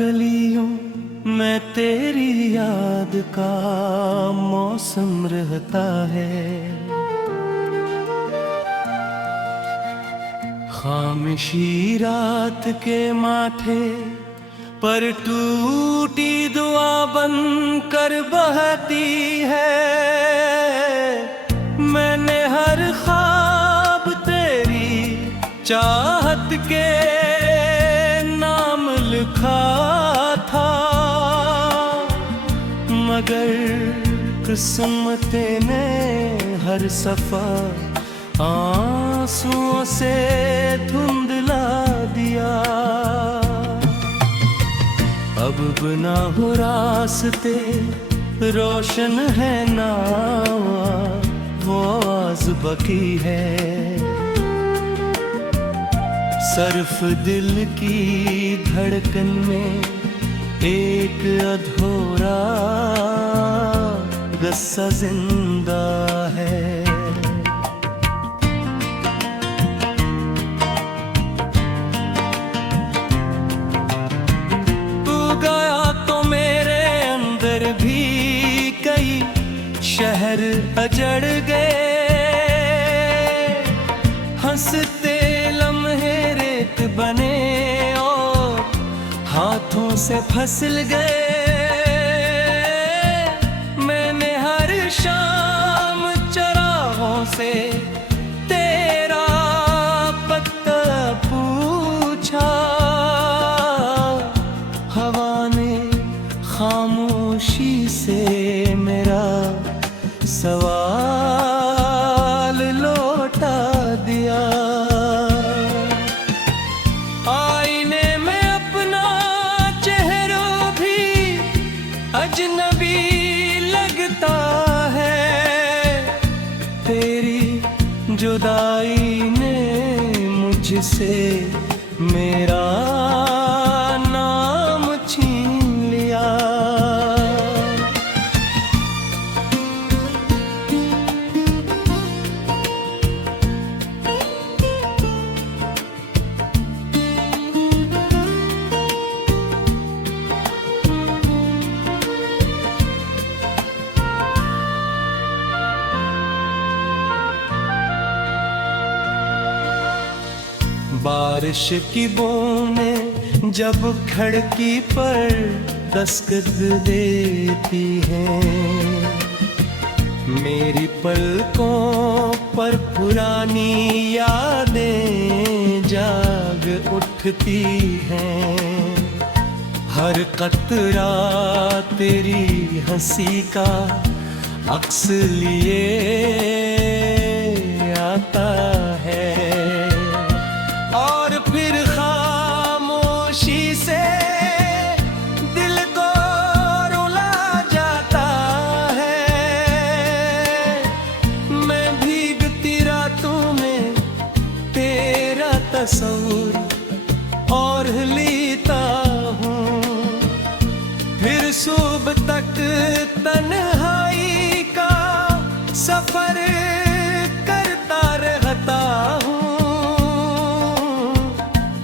गलियों में तेरी याद का मौसम रहता है। खामोशी रात के माथे पर टूटी दुआ बन कर बहती है। मैंने हर ख्वाब तेरी चाहत के नाम लिखा था, मगर किस्मत ने हर सफा आंसुओं से धुंधला दिया। अब बिना हो रास्ते रोशन है ना वो आवाज बकी है। सर्फ दिल की धड़कन में एक अधूरा गस्सा जिंदा है। तू गया तो मेरे अंदर भी कई शहर अजड़ गए। हंसते लम्हे रेत बने और हाथों से फिसल गए। मैंने हर शाम चरागों से तेरा पता पूछा। हवा ने खामोशी से मेरा सवाल लौटा दिया। आईने में अपना चेहरा भी अजनबी लगता है। तेरी जुदाई ने मुझसे मेरा नाम छीन लिया। बारिश की बूंदें जब खिड़की पर दस्तक देती हैं, मेरी पलकों पर पुरानी यादें जाग उठती हैं। हर कतरा तेरी हंसी का अक्स लिए आता है। और फिर खामोशी से दिल को रुला जाता है। मैं भीगती रातों में तेरा तस्वीर और लेता हूँ। फिर सुबह तक तन्हाई का सफर करता रहता हूँ।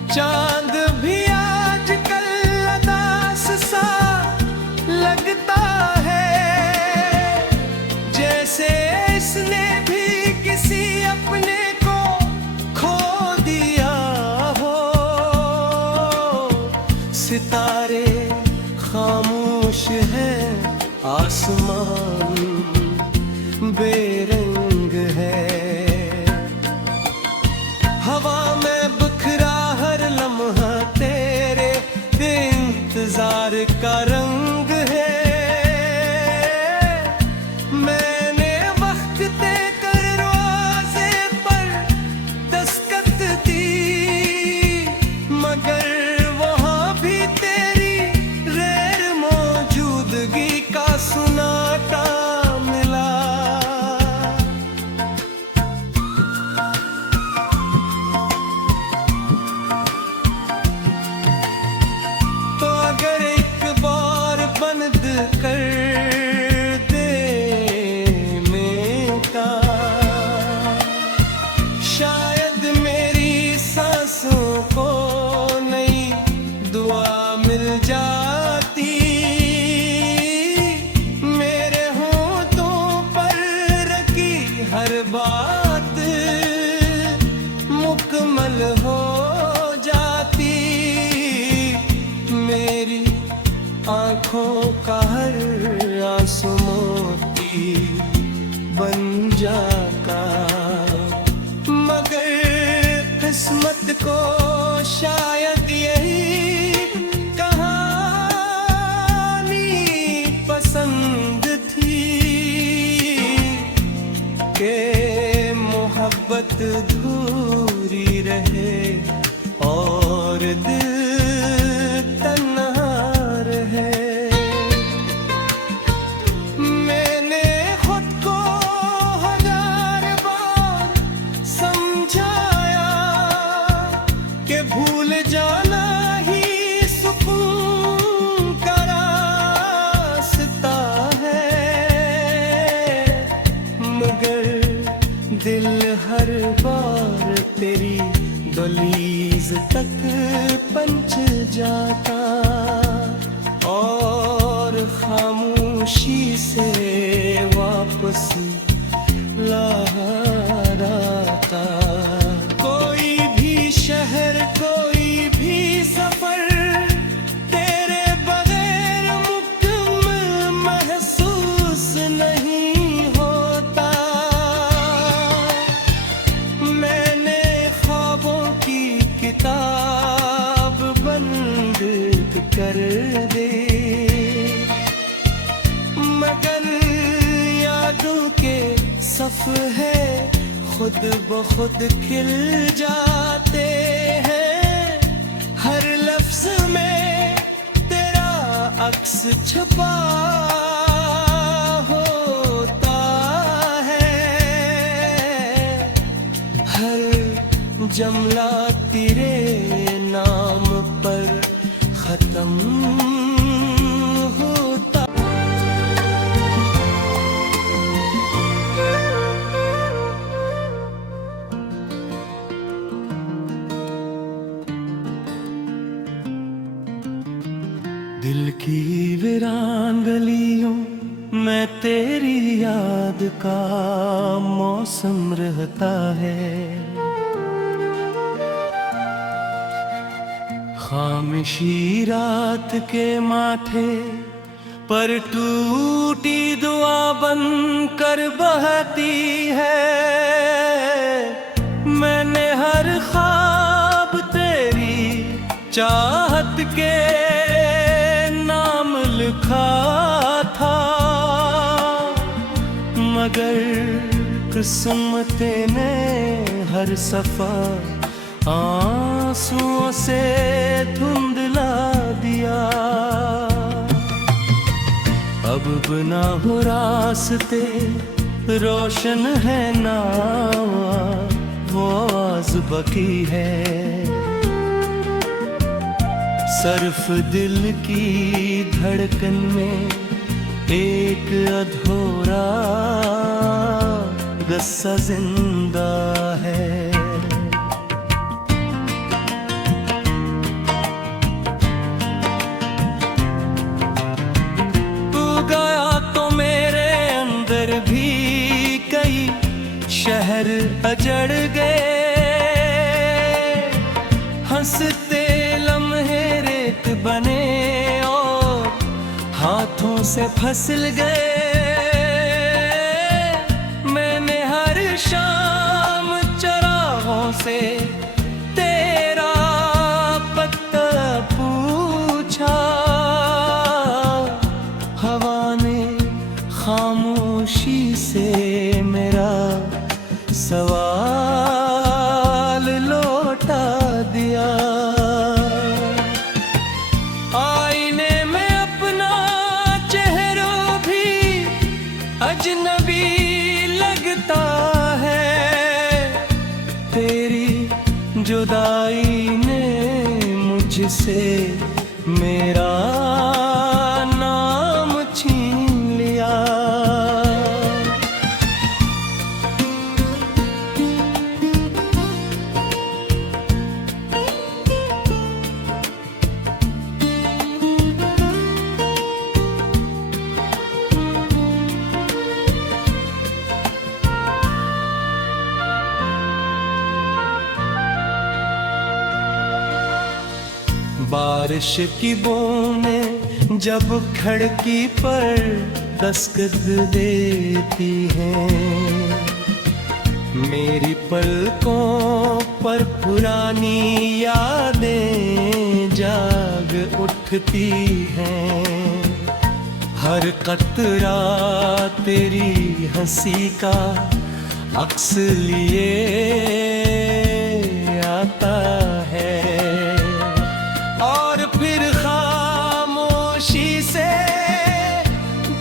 चांद भी आजकल उदास सा लगता है, जैसे इसने भी किसी अपने को खो दिया हो। सितारे खामोश हैं, आसमान बेरंग है। हवा में बिखरा हर लम्हा तेरे इंतजार का रंग है। मैंने वक्त देकर दरवाजे पर दस्तक दी, मगर वहाँ भी तेरी गैर मौजूदगी का सुनाता मिला। तो अगर एक बार बंद कर दे मेरा, शायद मेरी सांसों को नई दुआ मिल जाती, मेरे होठों पर रखी हर बात मुकम्मल हो जाती, मेरी आंखों का हर आंसू मोती बन जाता। मगर किस्मत को शायद यही कहानी पसंद थी कि मोहब्बत अधूरी रहे और दिल तन्हा रहे। मैंने खुद को हजार बार समझाया कि भूल जाना ही सुकून का रास्ता है, मगर दिल हर बार तेरी दहलीज तक पहुंच जाता और खामोशी से वापस लहराता। कोई भी शहर कोई भी सफर तेरे बगैर मुकम्मल महसूस नहीं होता। मैंने ख्वाबों की किताब बंद कर दे, मगर यादों के सफ़हे खुद ब खुद खिल जाते हैं। हर लफ्ज़ में तेरा अक्स छुपा होता है, हर जमला तेरे नाम पर खत्म होता। दिल की वीरान गलियों में तेरी याद का मौसम रहता है। खामोशी रात के माथे पर टूटी दुआ बन कर बहती है। मैंने हर ख्वाब तेरी चाहत के नाम लिखा था, मगर किस्मत ने हर सफा आंसुओं से धुंधला दिया। अब बिना हो रास्ते रोशन है ना वो आवाज़ बकी है। सर्फ दिल की धड़कन में एक अधूरा गस्सा जिंदा है। शहर अजड़ गए, हंसते लम्हे रेत बने और हाथों से फिसल गए। मैंने हर शाम चरागों से तेरा पता पूछा, हवा ने खामोशी से मेरा सवाल लौटा दिया। आईने में अपना चेहरा भी अजनबी लगता है। तेरी जुदाई ने मुझसे मेरा नाम छीन लिया। बारिश की बूंदें जब खिड़की पर दस्तक देती हैं, मेरी पलकों पर पुरानी यादें जाग उठती हैं। हर कतरा तेरी हंसी का अक्स लिए आता है, और फिर खामोशी से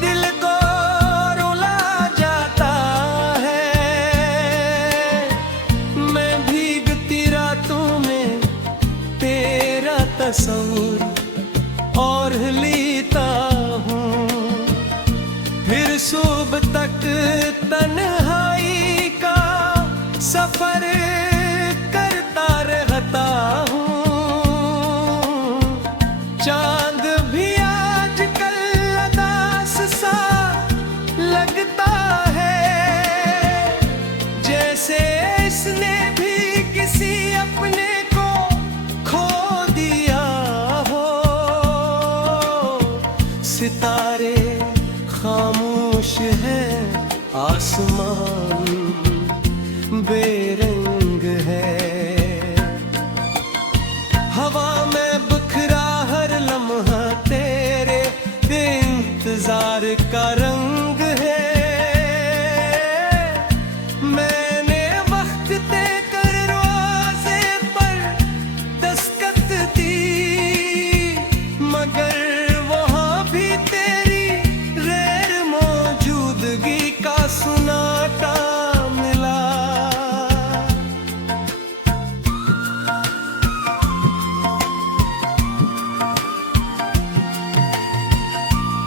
दिल को रुला जाता है। मैं भीगती रातों में तेरा तस्वीर और लेता हूँ, फिर सुबह तक तन्हाई का सफर करता रहता हूँ। चांद भी आजकल उदास सा लगता है, जैसे इसने भी किसी अपने को खो दिया हो। सितारे खामोश है, आसमान बेरंग है, हवा में बिखरा हर लम्हा तेरे इंतजार का रंग है। मैंने वक्त देकर दरवाजे पर दस्तक दी, मगर वहाँ भी तेरी गैर मौजूदगी का सुनाता मिला।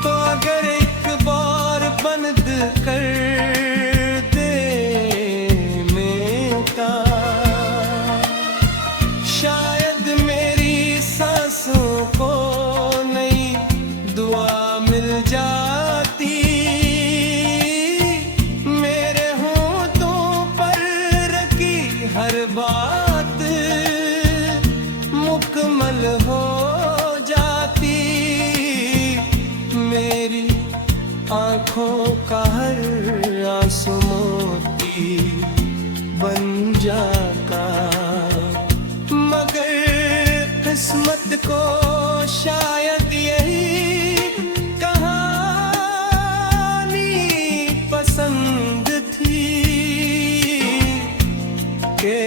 तो अगर एक बार बंद कर दे मेरा, शायद मेरी सांसों को नई दुआ मिल जाती। मेरे होठों पर रखी हर बात मुकम्मल हो जाती। मेरी आंखों का हर आंसू मोती बन जाता, मगर किस्मत को शायद यही कहानी पसंद थी कि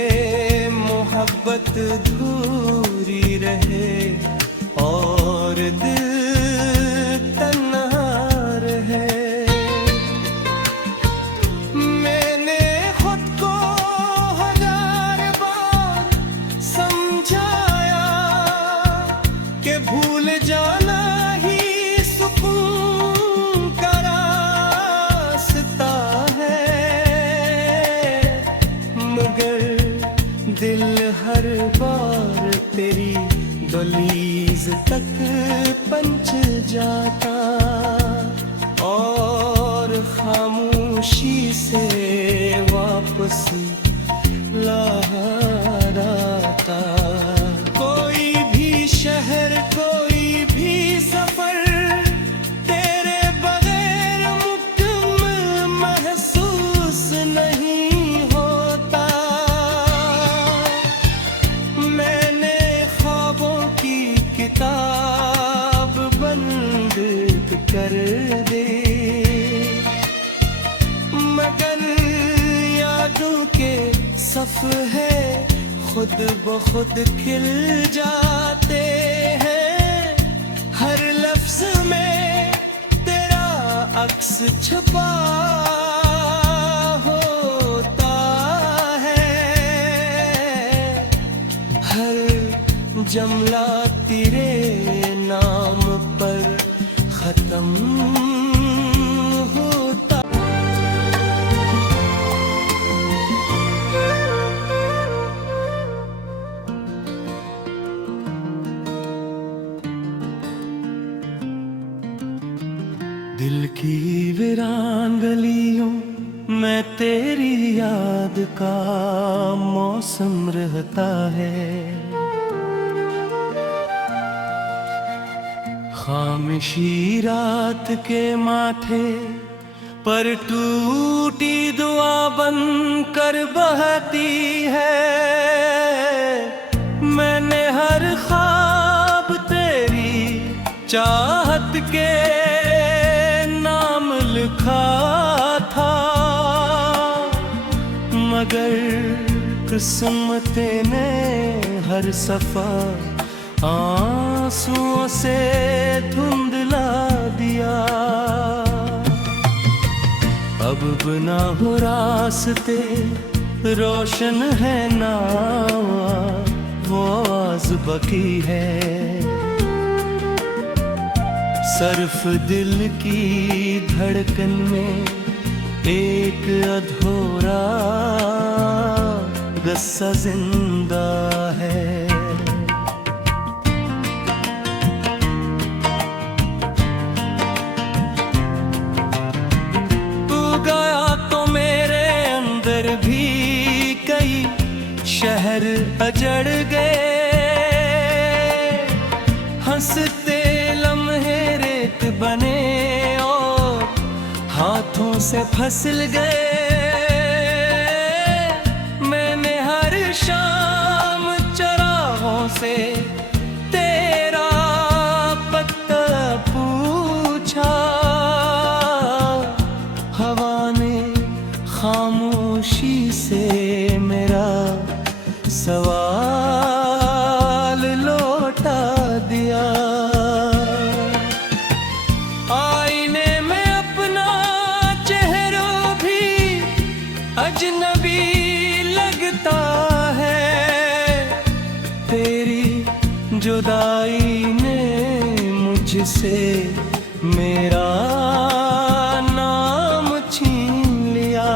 मोहब्बत अधूरी रहे और दिल तन्हा रहे। मैंने खुद को हजार बार समझाया कि भूल जाना ही सुकून का रास्ता है, मगर दिल हर बार तेरी दहलीज तक पंच जाता, और खामोशी से वापस लहराता। कोई भी शहर, कोई भी सफर तेरे बगैर मुकम्मल महसूस नहीं होता। मैंने ख्वाबों की किताब बंद कर दे, मगर यादों के सफ़हे खुद ब खुद खिल जाते हैं। हर लफ्ज़ में तेरा अक्स छुपा होता है, हर जमला तेरे नाम पर खत्म होता। दिल की वीरान गलियों में तेरी याद का मौसम रहता है। खामोशी रात के माथे पर टूटी दुआ बन कर बहती है। मैंने हर ख्वाब तेरी चाहत के नाम लिखा था, मगर किस्मत ने हर सफा आंसुओं से धुंधला दिया। अब बिना हो रास्ते रोशन है ना, वो आवाज़ बकी है। सर्फ दिल की धड़कन में एक अधूरा गस्सा जिंदा है। शहर अजड़ गए, हंसते लम्हे रेत बने और हाथों से फिसल गए। मैंने हर शाम चरागों से तेरा पता पूछा, हवा ने खामोशी से मेरा सवाल लौटा दिया। आईने में अपना चेहरा भी अजनबी लगता है। तेरी जुदाई ने मुझसे मेरा नाम छीन लिया।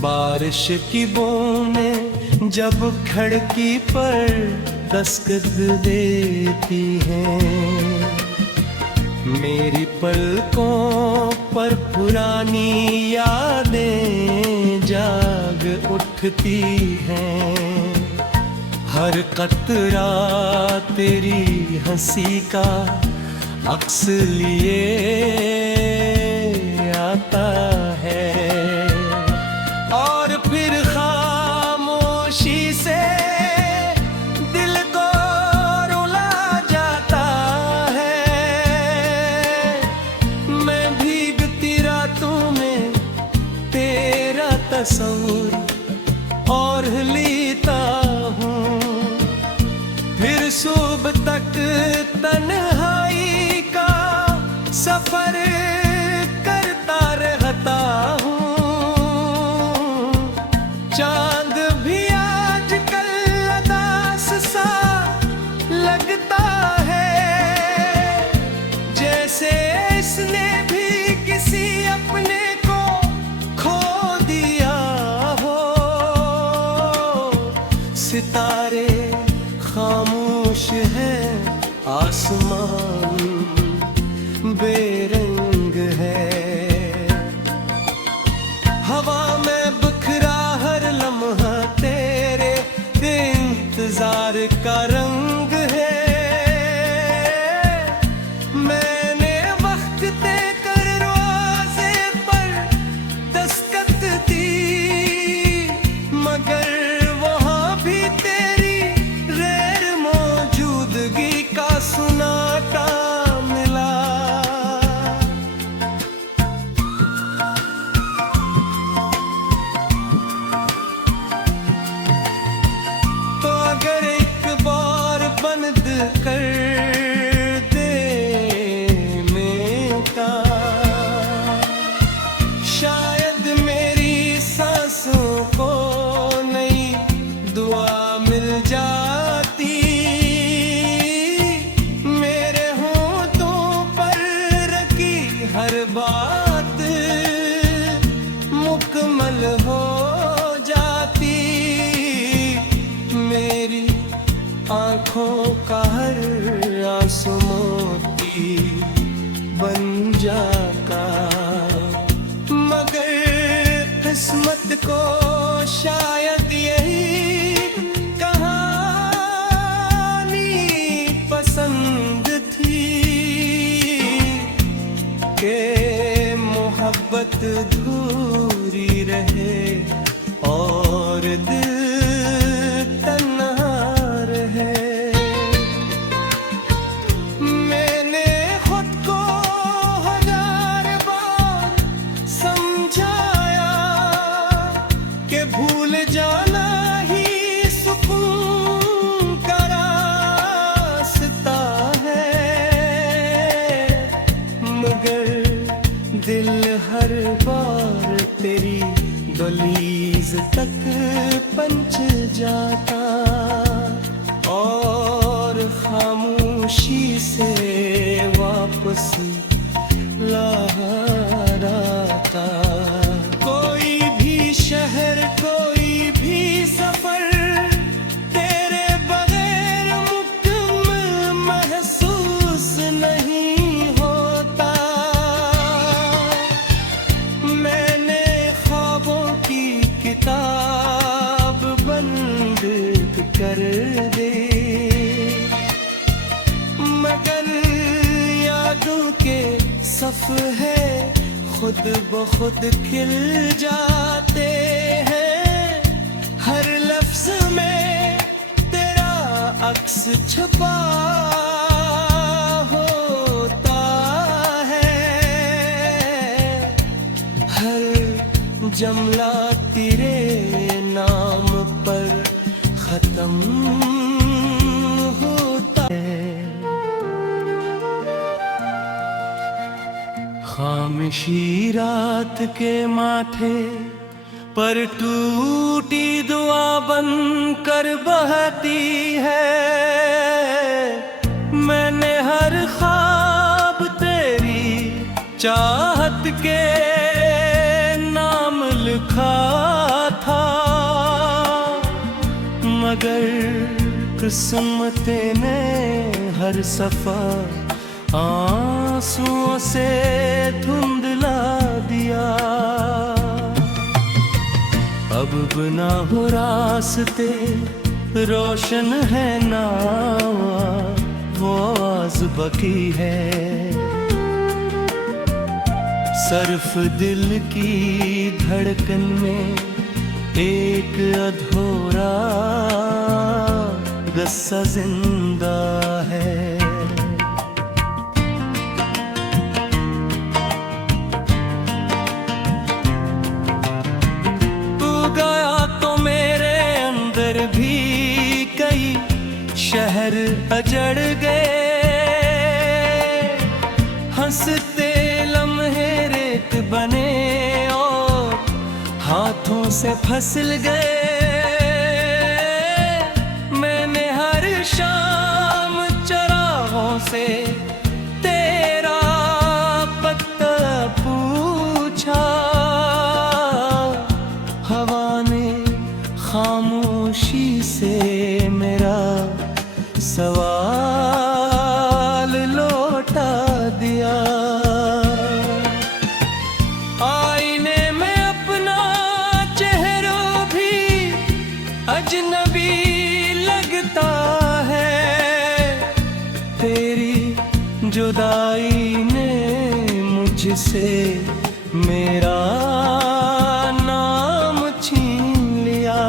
बारिश की बूंदें जब खिड़की पर दस्तक देती हैं, मेरी पलकों पर पुरानी यादें जाग उठती हैं। हर कतरा तेरी हंसी का अक्स लिए आता है, और फिर खामोशी से दिल को रुला जाता है। मैं भीगती रातों में तेरा तस्वीर और लेता हूँ, फिर सुबह तक तन्हाई का सफर करता रहता हूँ। चांद भी आजकल उदास सा लगता है, जैसे इसने भी किसी अपने को खो दिया हो। सितारे खामोश हैं, आसमान बेरंग है। हवा में बिखरा हर लम्हा तेरे इंतजार का रंग है। मैंने वक्त देकर दरवाजे पर दस्तक दी, मगर वहाँ भी तेरी गैर मौजूदगी का सुनाटा मिला। तो अगर एक बार आँखों का हर आंसू मोती बन जाता, मगर किस्मत को शायद यही कहानी पसंद थी कि मोहब्बत अधूरी रहे और दिल तन्हा रहे। मैंने खुद को हजार बार समझाया कि भूल जाना ही सुकून का रास्ता है, मगर दिल हर बार तेरी दहलीज तक पंच जाता और खामोशी से वापस लहराता। कोई भी शहर, कोई भी सफर तेरे बगैर मुकम्मल महसूस नहीं होता। मैंने ख्वाबों की किताब बंद कर दे, मगर यादों के सफ़हे खुद ब खुद खिल जाते हैं। हर लफ्ज़ में तेरा अक्स छुपा होता है, हर जमला तेरे नाम पर खत्म होता है। खामोशी रात के माथे पर टूटी दुआ बन कर बहती है। मैंने हर ख्वाब तेरी चाहत के नाम लिखा था, मगर किस्मत ने हर सफा आंसुओं से धुंधला दिया। अब बिना हो रास्ते रोशन है ना वो आवाज़ बकी है। सर्फ दिल की धड़कन में एक अधूरा गस्सा जिंदा है। तू गया तो मेरे अंदर भी कई शहर अजड़ गए। हंसते लम्हे रेत बने और हाथों से फिसल गए। मैंने हर शाम चरागों से तेरा पता पूछा। हवा ने खामोशी से मेरा सवाल लौटा दिया। आईने में अपना चेहरा भी अजनबी लगता है। तेरी जुदाई ने मुझसे मेरा नाम छीन लिया।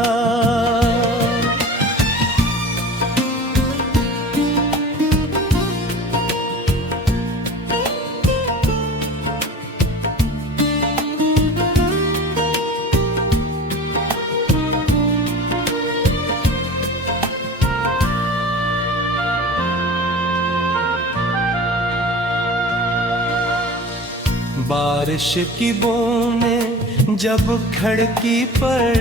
बारिश की बूंदें जब खिड़की पर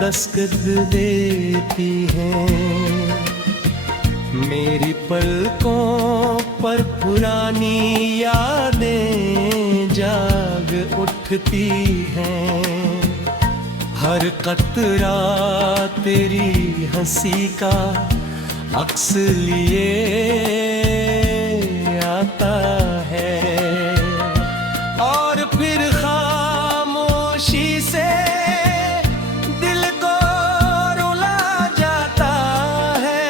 दस्तक देती हैं, मेरी पलकों पर पुरानी यादें जाग उठती हैं। हर कतरा तेरी हंसी का अक्स लिए आता है और फिर खामोशी से दिल को रुला जाता है।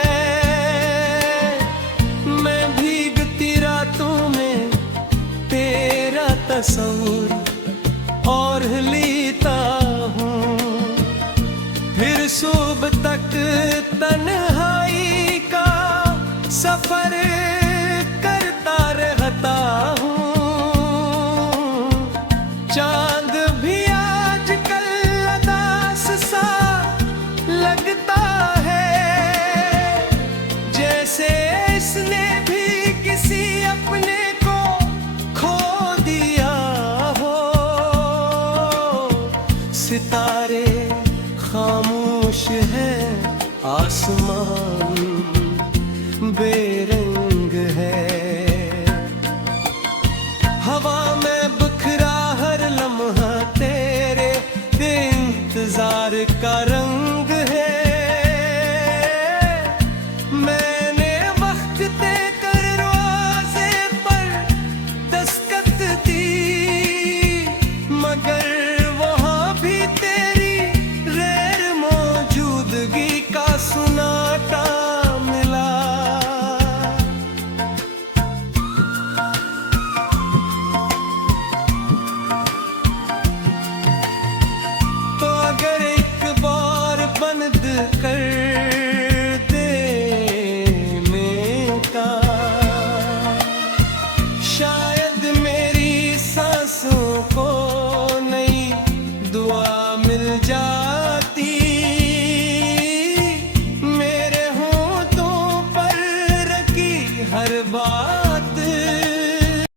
मैं भीगती रातों में तेरा तस्वीर और लेता हूँ, फिर सुबह तक तन्हाई का सफर करता रहता हूँ। चांद भी आजकल उदास सा लगता है, जैसे इसने भी किसी अपने को खो दिया हो। सितारे खामोश है, आसमान बेरंग है। हवा में बिखरा हर लम्हा तेरे इंतजार का रंग है। मैंने वक्त देकर दरवाजे पर दस्तक दी, मगर वहाँ भी तेरी गैर मौजूदगी का सुनाटा मिला। तो अगर एक बार बंद कर देने का, शायद मेरी सांसों को नई दुआ मिल जाए।